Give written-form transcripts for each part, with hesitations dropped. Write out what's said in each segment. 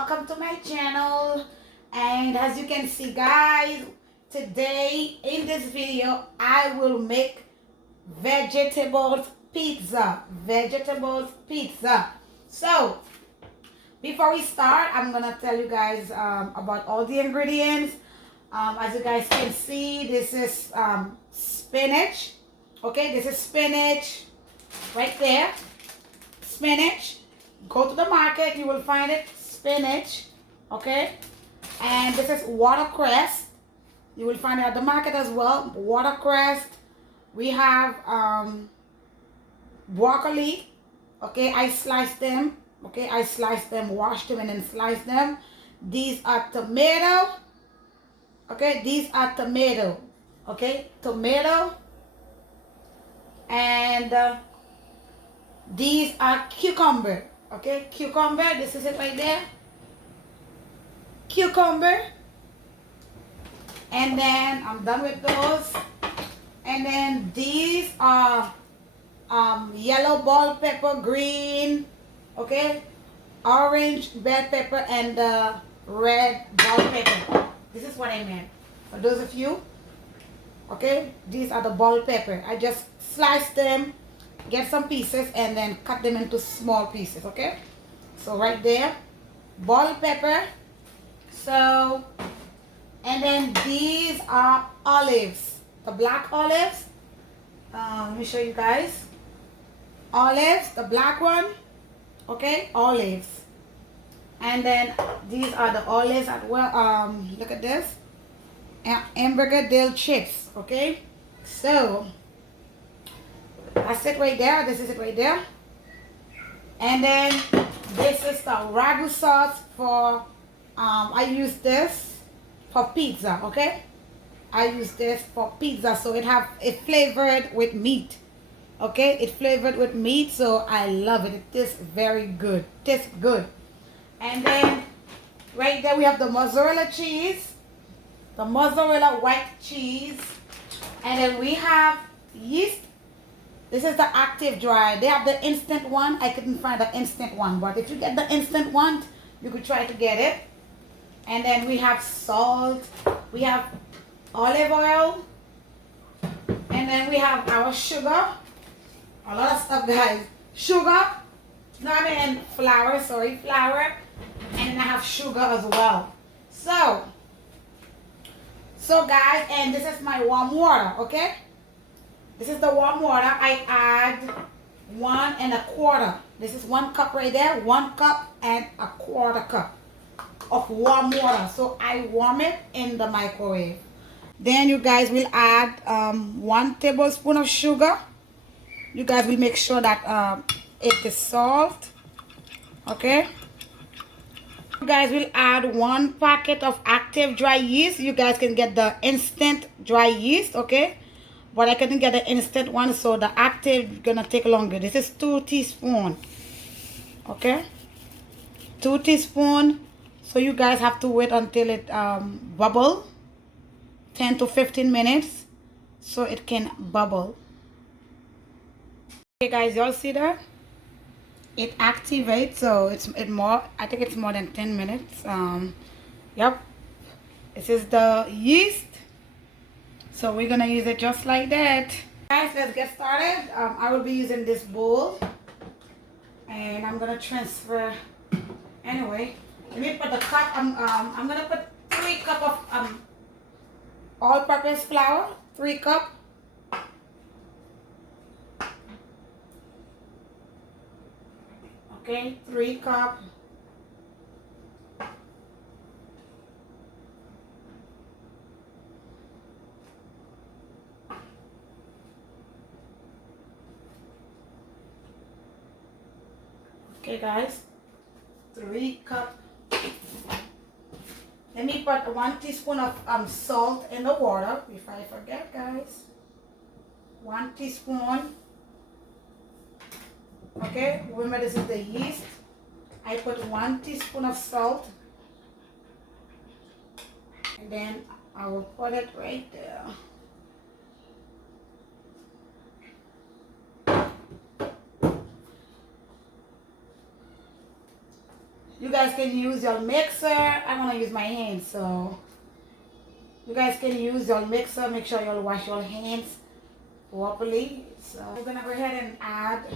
welcome to my channel. And as you can see, guys, today in this video I will make vegetables pizza. So before we start, I'm gonna tell you guys about all the ingredients. As you guys can see, this is spinach. Okay, this is spinach right there. Spinach. Go to the market, you will find it. Spinach. Okay, and this is watercrest. You will find it at the market as well. Watercrest. We have broccoli. Okay, I sliced them. Okay, I sliced them, washed them, and then sliced them. These are tomato. Okay, these are tomato. Okay, tomato. And these are cucumber. Okay, cucumber. This is it right there. Cucumber. And then I'm done with those. And then these are yellow bell pepper, green, okay, orange bell pepper, and red bell pepper. This is what I meant. For those of you, okay, these are the bell pepper. I just sliced them, get some pieces, and then cut them into small pieces. Okay, so right there, bell pepper. So, and then these are olives, the black olives. Let me show you guys. Olives, the black one. Okay, olives. And then these are the olives as well. Look at this. Hamburger dill chips. Okay, so that's it right there. This is it right there. And then this is the Ragu sauce for I use this for pizza. Okay, I use this for pizza, so it flavored with meat. Okay, it flavored with meat, so I love it. It tastes very good. Tastes good. And then right there we have the mozzarella cheese, the mozzarella white cheese. And then we have yeast. This is the active dry. They have the instant one. I couldn't find the instant one, but if you get the instant one, you could try to get it. And then we have salt. We have olive oil. And then we have our sugar. A lot of stuff, guys. Sugar. No, I mean flour. Sorry, flour. And then I have sugar as well. So guys, and this is my warm water. Okay, this is the warm water. I add 1 1/4. This is 1 cup right there. 1 cup and 1/4 cup of warm water. So I warm it in the microwave. Then you guys will add 1 tablespoon of sugar. You guys will make sure that it dissolved. Okay, you guys will add 1 packet of active dry yeast. You guys can get the instant dry yeast. Okay, but I couldn't get the instant one, so the active gonna take longer. This is 2 teaspoons. Okay, 2 teaspoons. So you guys have to wait until it bubble, 10 to 15 minutes, so it can bubble. Okay guys, y'all see that? It activates, so I think it's more than 10 minutes. Yep. This is the yeast. So we're gonna use it just like that. Guys, let's get started. I will be using this bowl. And I'm gonna transfer, anyway. Let me put the cup. I'm gonna put 3 cups of all-purpose flour. 3 cups. Okay, 3 cups. Okay, guys, 3 cups. Let me put 1 teaspoon of salt in the water before I forget, guys. 1 teaspoon. Okay, remember this is the yeast. I put 1 teaspoon of salt. And then I will put it right there. You guys can use your mixer. I'm gonna use my hands, so you guys can use your mixer. Make sure you'll wash your hands properly. So we're gonna go ahead and add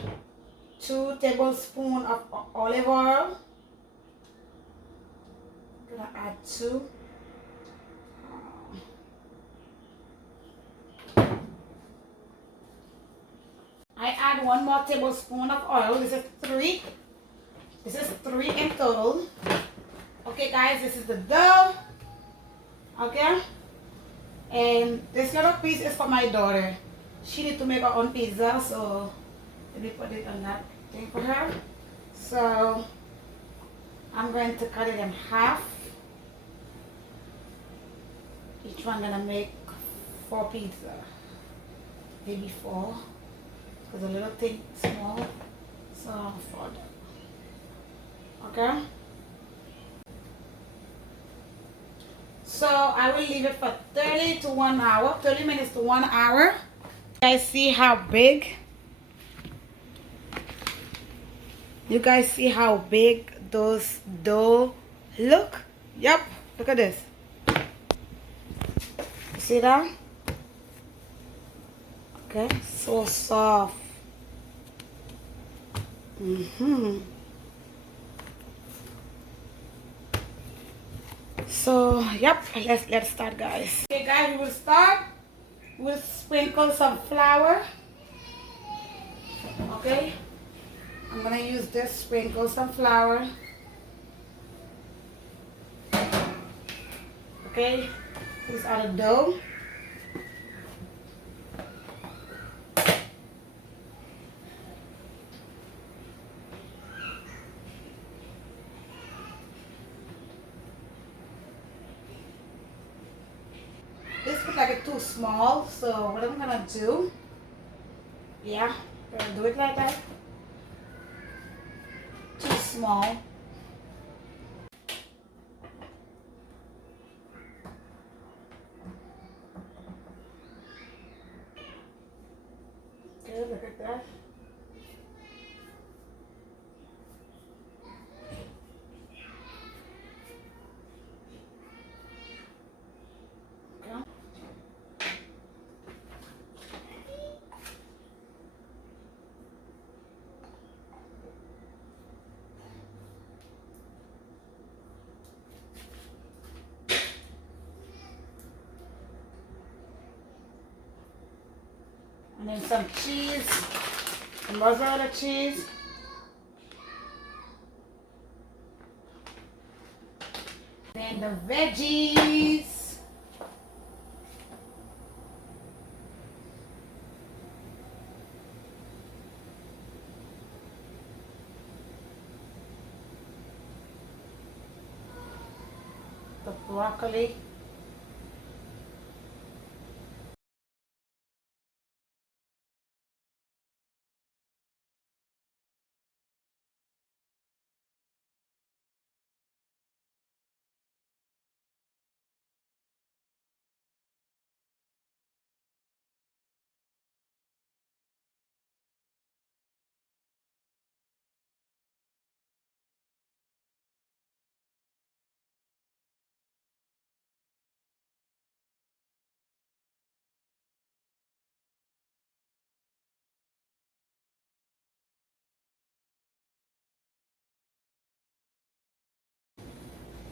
2 tablespoons of olive oil. I'm gonna add 2. I add 1 more tablespoon of oil. This is 3. This is 3 in total. Okay, guys, this is the dough. Okay, and this little piece is for my daughter. She needs to make her own pizza, so let me put it on that thing for her. So I'm going to cut it in half. Each one gonna make 4 pizza, maybe 4, because the little thing is small. So 4. Okay. So I will leave it for 30 to 1 hour, 30 minutes to 1 hour. You guys see how big? You guys see how big those dough look? Yep, look at this. You see that? Okay, so soft. So yep, let's start, guys. Okay, guys, we will start with sprinkle some flour. Okay, I'm gonna use this, sprinkle some flour. Okay, these are the dough. This looks like it's too small, so what I'm gonna do, yeah, I'm gonna do it like that. Too small. Okay, look at that. And then some cheese, some mozzarella cheese. Then the veggies. The broccoli.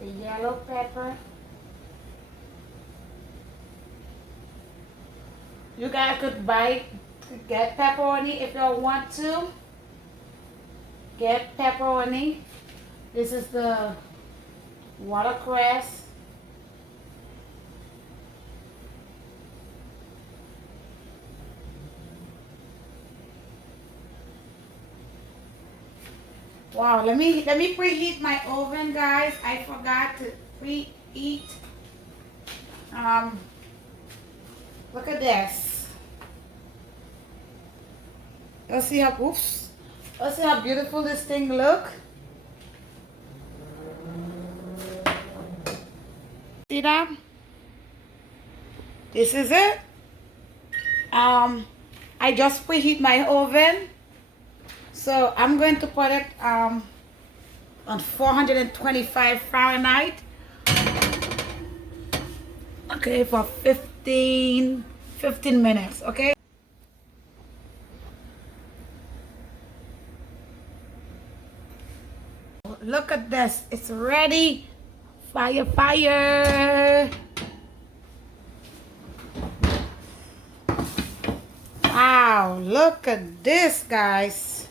The yellow pepper. You guys could get pepperoni if you want to. Get pepperoni. This is the watercrest. Wow, let me preheat my oven, guys. I forgot to preheat. Look at this. Let's see how let's see how beautiful this thing look. See that? This is it. I just preheat my oven. So I'm going to put it on 425 Fahrenheit. Okay, for 15 minutes. Okay. Look at this. It's ready. Fire, fire. Wow, look at this, guys.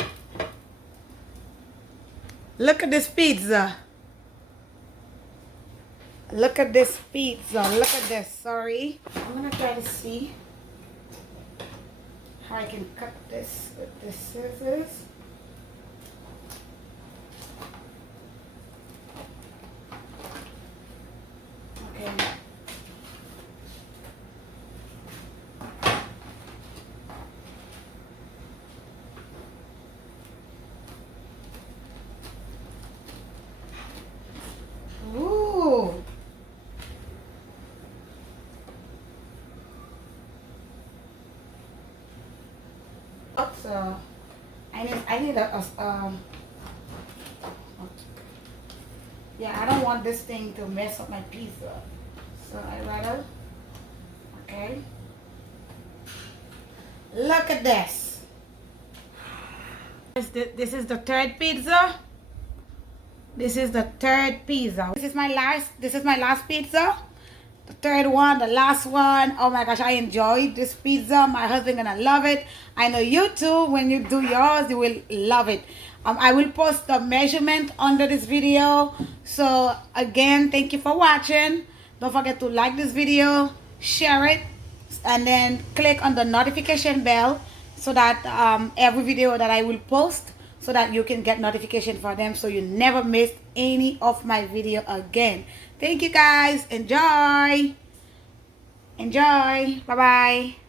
Look at this pizza. Look at this pizza. Look at this. Sorry. I'm gonna try to see how I can cut this with the scissors. Okay. Ooh. So I need a yeah, I don't want this thing to mess up my pizza, so I rather, okay, look at this. This is the third pizza. This is the third pizza. This is my last pizza. The third one, the last one. Oh my gosh, I enjoyed this pizza. My husband gonna love it. I know you too. When you do yours, you will love it. I will post the measurement under this video. So again, thank you for watching. Don't forget to like this video, share it, and then click on the notification bell so that every video that I will post, so that you can get notification for them, so you never miss any of my video again. Thank you guys. Enjoy. Bye bye.